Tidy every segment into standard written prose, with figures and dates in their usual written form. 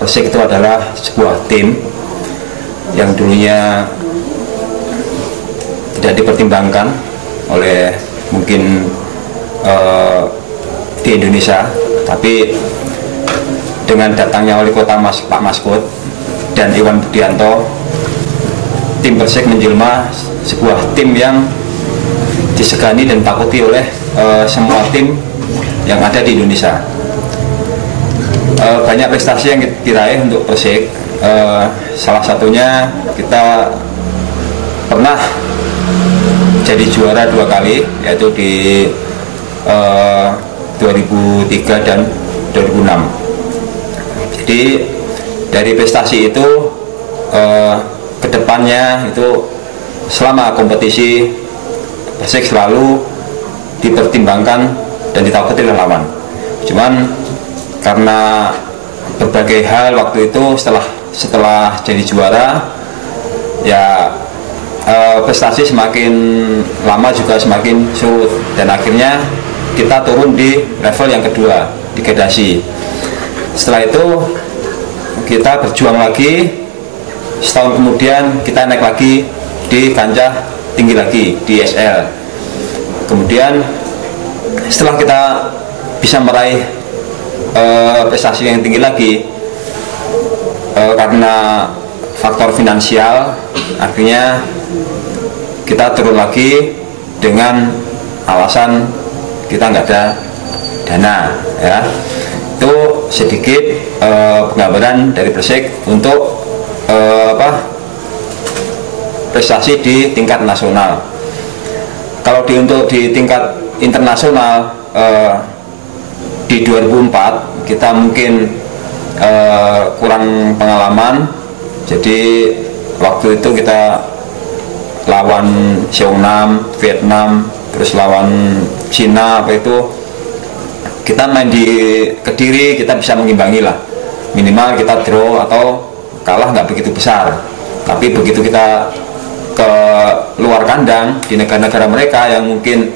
Persik itu adalah sebuah tim yang dulunya tidak dipertimbangkan oleh mungkin di Indonesia, tapi dengan datangnya wali kota Pak Maskud dan Iwan Budianto, tim Persik menjelma sebuah tim yang disegani dan takuti oleh semua tim yang ada di Indonesia. Banyak prestasi yang diraih untuk Persik. Salah satunya kita pernah jadi juara 2 kali, yaitu di 2003 dan 2006. Jadi dari prestasi itu kedepannya itu selama kompetisi Persik selalu dipertimbangkan dan ditakuti oleh lawan. Cuman karena berbagai hal waktu itu setelah jadi juara, ya prestasi semakin lama juga semakin surut, dan akhirnya kita turun di level yang kedua, degradasi. Setelah itu kita berjuang lagi, setahun kemudian kita naik lagi di kancah tinggi lagi di SL. Kemudian setelah kita bisa meraih prestasi yang tinggi lagi, karena faktor finansial, akhirnya kita turun lagi dengan alasan kita nggak ada dana, ya. Itu sedikit penggambaran dari Persik untuk prestasi di tingkat nasional. Kalau untuk di tingkat internasional, di 2004 kita mungkin kurang pengalaman, jadi waktu itu kita lawan Seongnam, Vietnam, terus lawan Cina, kita main di Kediri, kita bisa mengimbangi lah, minimal kita draw atau kalah nggak begitu besar. Tapi begitu kita ke luar kandang di negara-negara mereka yang mungkin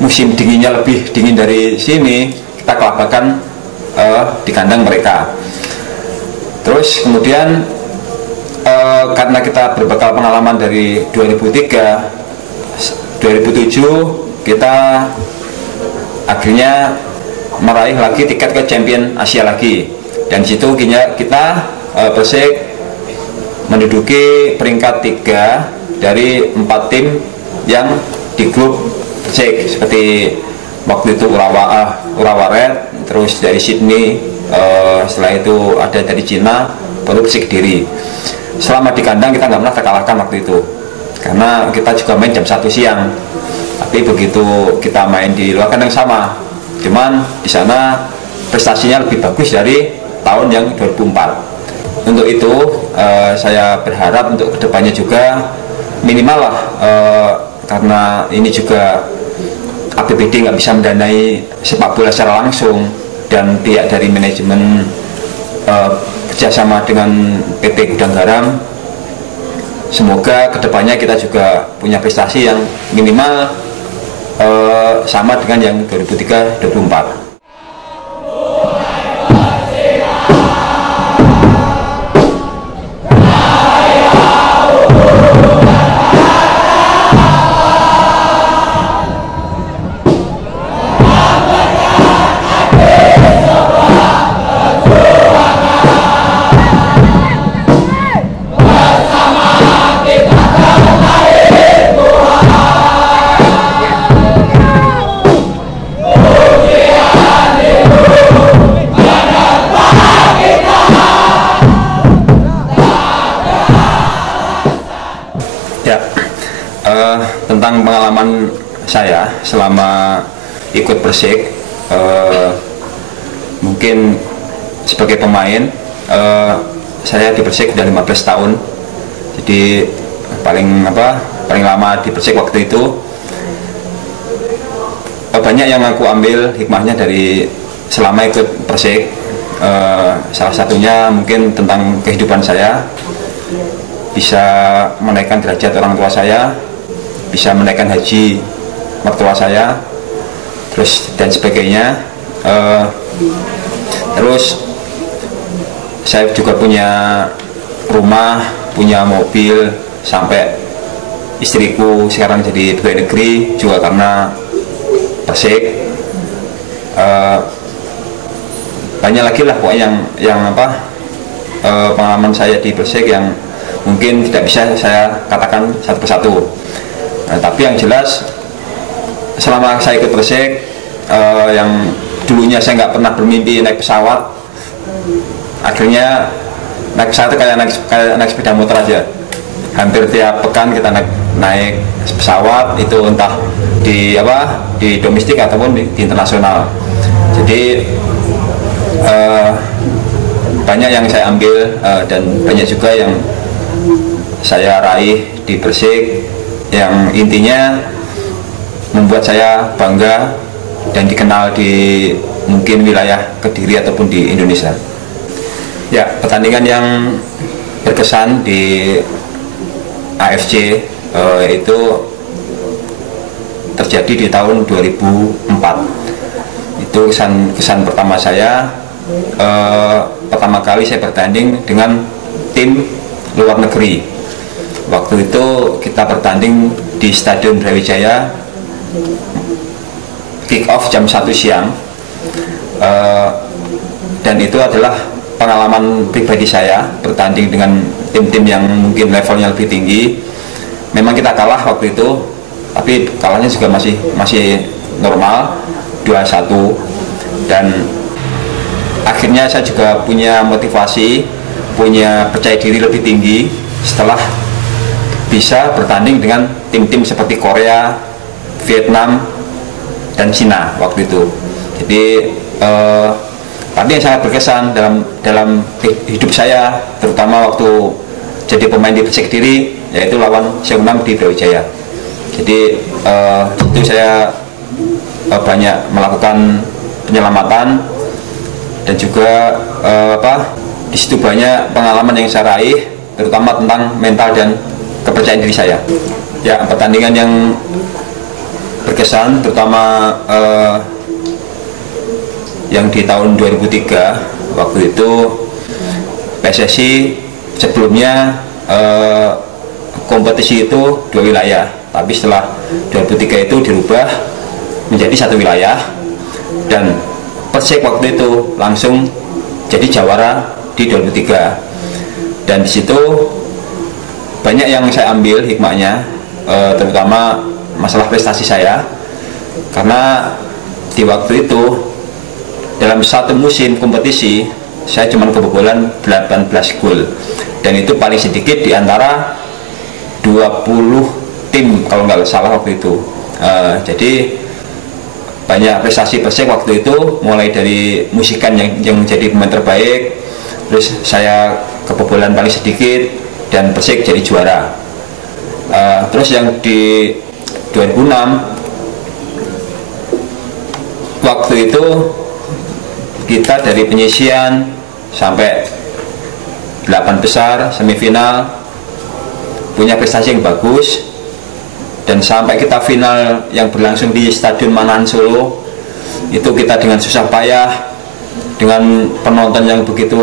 musim dinginnya lebih dingin dari sini, kita kelabakan di kandang mereka. Terus kemudian karena kita berbekal pengalaman dari 2003, 2007 kita akhirnya meraih lagi tiket ke Champion Asia lagi, dan situ kita Persik menduduki peringkat 3 dari 4 tim yang di grup Persik, seperti waktu itu Urawa Red, terus dari Sydney, setelah itu ada dari Cina, baru Persik Kediri. Selama di kandang kita nggak pernah terkalahkan waktu itu, karena kita juga main jam 1 siang. Tapi begitu kita main di luar kandang sama, cuman di sana prestasinya lebih bagus dari tahun yang 2004. Untuk itu saya berharap untuk kedepannya juga minimal lah, karena ini juga APBD nggak bisa mendanai sepak bola secara langsung, dan pihak dari manajemen kerjasama dengan PT Gudang Garam. Semoga kedepannya kita juga punya prestasi yang minimal sama dengan yang 2003-2004. Tentang pengalaman saya selama ikut Persik, mungkin sebagai pemain, saya di Persik sudah 15 tahun, jadi paling lama di Persik waktu itu. Banyak yang aku ambil hikmahnya dari selama ikut Persik. Salah satunya mungkin tentang kehidupan saya, bisa menaikkan derajat orang tua saya, bisa menaikkan haji mertua saya, terus dan sebagainya. Terus saya juga punya rumah, punya mobil, sampai istriku sekarang jadi pegawai negeri juga karena Persik. Banyak lagi lah pokoknya pengalaman saya di Persik yang mungkin tidak bisa saya katakan satu persatu. Tapi yang jelas selama saya ikut Persik, yang dulunya saya nggak pernah bermimpi naik pesawat, akhirnya naik pesawat itu kayak naik sepeda motor aja. Hampir tiap pekan kita naik pesawat, itu entah di domestik ataupun di internasional. Jadi banyak yang saya ambil dan banyak juga yang saya raih di Persik, yang intinya membuat saya bangga dan dikenal di mungkin wilayah Kediri ataupun di Indonesia. Ya, pertandingan yang berkesan di AFC itu terjadi di tahun 2004. Itu kesan pertama saya. Pertama kali saya bertanding dengan tim luar negeri. Waktu itu kita bertanding di Stadion Brawijaya, kick off jam 1 siang, dan itu adalah pengalaman pribadi saya bertanding dengan tim-tim yang mungkin levelnya lebih tinggi. Memang kita kalah waktu itu, tapi kalahnya juga masih normal, 2-1. Dan akhirnya saya juga punya motivasi, punya percaya diri lebih tinggi setelah bisa bertanding dengan tim-tim seperti Korea, Vietnam, dan Cina waktu itu. Jadi tapi yang sangat berkesan dalam hidup saya, terutama waktu jadi pemain di Persik Kediri, yaitu lawan Seungnam di Brawijaya. Jadi itu saya banyak melakukan penyelamatan, dan juga di situ banyak pengalaman yang saya raih, terutama tentang mental dan kepercayaan diri saya. Ya, pertandingan yang berkesan terutama yang di tahun 2003, waktu itu PSSI sebelumnya kompetisi itu 2 wilayah, tapi setelah 2003 itu dirubah menjadi 1 wilayah, dan Persik waktu itu langsung jadi jawara di 2003. Dan di situ banyak yang saya ambil hikmahnya, terutama masalah prestasi saya, karena di waktu itu dalam satu musim kompetisi saya cuma kebobolan 18 gol, dan itu paling sedikit di antara 20 tim kalau nggak salah waktu itu. Jadi banyak prestasi Persik waktu itu, mulai dari Musikan yang menjadi pemain terbaik, terus saya kebobolan paling sedikit dan Persik jadi juara. Terus yang di 2006 waktu itu kita dari penyisian sampai 8 besar semifinal punya prestasi yang bagus, dan sampai kita final yang berlangsung di Stadion Manahan Solo itu kita dengan susah payah, dengan penonton yang begitu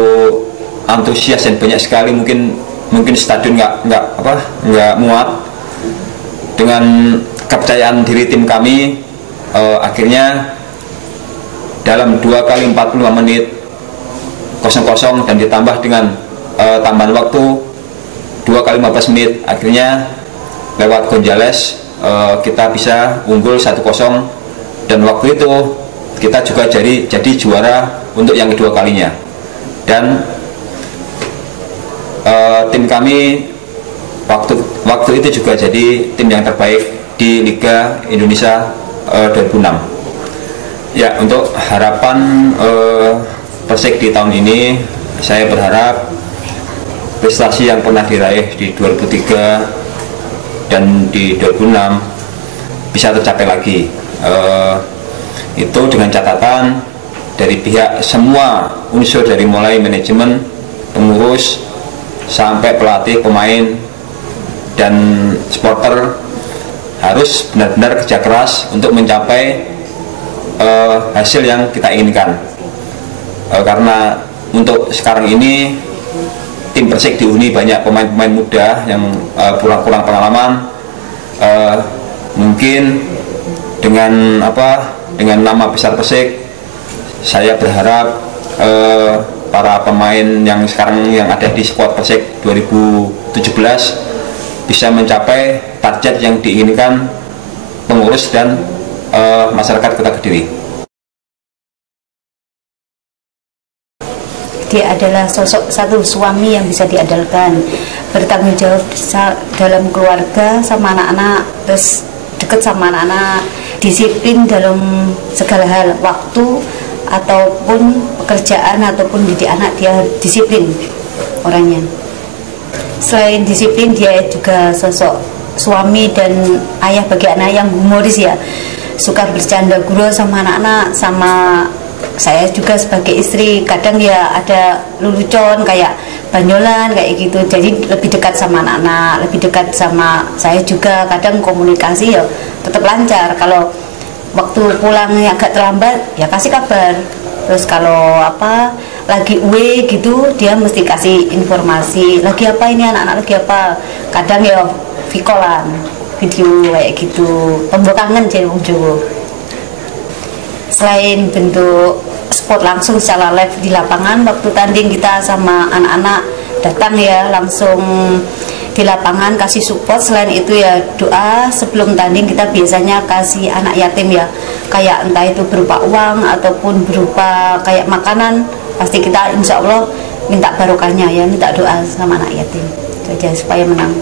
antusias dan banyak sekali, mungkin stadion nggak muat. Dengan kepercayaan diri tim kami, akhirnya dalam 2 kali 45 menit 0-0 dan ditambah dengan tambahan waktu 2 kali 15 menit, akhirnya lewat Gonzales kita bisa unggul 1-0, dan waktu itu kita juga jadi juara untuk yang kedua kalinya. Dan tim kami waktu itu juga jadi tim yang terbaik di Liga Indonesia 2006. Ya, untuk harapan Persik di tahun ini, saya berharap prestasi yang pernah diraih di 2003 dan di 2006 bisa tercapai lagi. Itu dengan catatan dari pihak semua unsur, dari mulai manajemen, pengurus, sampai pelatih, pemain, dan supporter harus benar-benar kerja keras untuk mencapai hasil yang kita inginkan. Karena untuk sekarang ini tim Persik dihuni banyak pemain-pemain muda yang kurang pengalaman. Mungkin dengan nama besar Persik, saya berharap para pemain yang sekarang yang ada di skuad Persik 2017 bisa mencapai target yang diinginkan pengurus dan masyarakat Kota Kediri. Dia adalah sosok satu suami yang bisa diandalkan, bertanggung jawab dalam keluarga sama anak-anak, terus dekat sama anak-anak, disiplin dalam segala hal, waktu ataupun pekerjaan ataupun didik anak, dia disiplin orangnya. Selain disiplin, dia juga sosok suami dan ayah bagi anak yang humoris ya, suka bercanda gurau sama anak-anak, sama saya juga sebagai istri kadang ya ada lelucon kayak banyolan kayak gitu, jadi lebih dekat sama anak-anak, lebih dekat sama saya juga, kadang komunikasi ya tetap lancar. Kalau waktu pulangnya agak terlambat ya kasih kabar, terus kalau lagi UE gitu dia mesti kasih informasi lagi apa ini anak-anak lagi apa, kadang ya vikolan video kayak gitu, pembawa kangen jadi wong Jawa. Selain bentuk sport langsung secara live di lapangan, waktu tanding kita sama anak-anak datang ya langsung di lapangan kasih support. Selain itu ya doa sebelum tanding, kita biasanya kasih anak yatim ya, kayak entah itu berupa uang ataupun berupa kayak makanan, pasti kita insya Allah minta barokahnya ya, minta doa sama anak yatim itu aja supaya menang.